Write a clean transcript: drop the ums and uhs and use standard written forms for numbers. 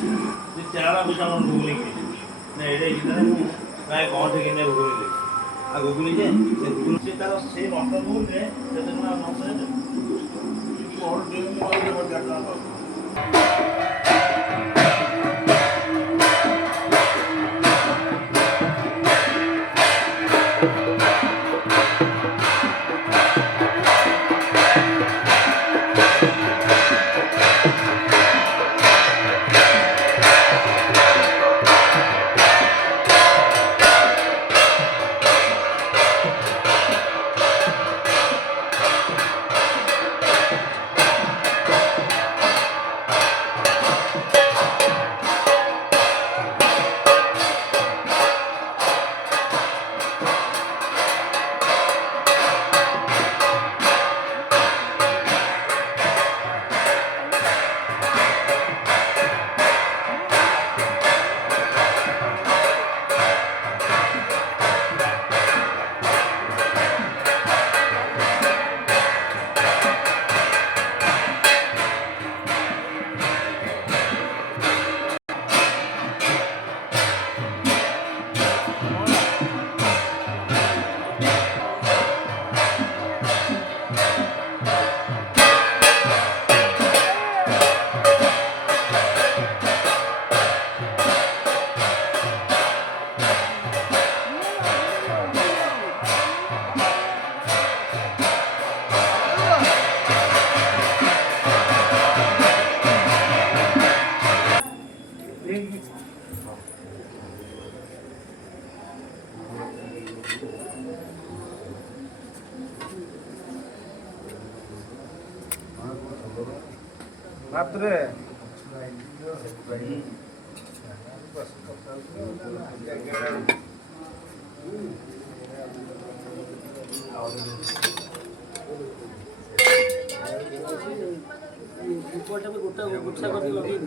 ଚାରା ପଇସା ଆମର ଘୁଗୁନି ନା ଏଇଟା ଭିତରେ ମୁଁ ପ୍ରାୟ କଣ୍ଠେ କିনে ଘୁଗୁନି ଦେବି ଆଉ ଘୁଗୁନି ଯେ ସେ ଘୁଗୁନି ସେ ତାର ସେଇ ମଟନ ଘୁଗୁନିରେ କେତେ ଟଙ୍କା ନଶହ बापरे गोटा गुच्छा करके लगे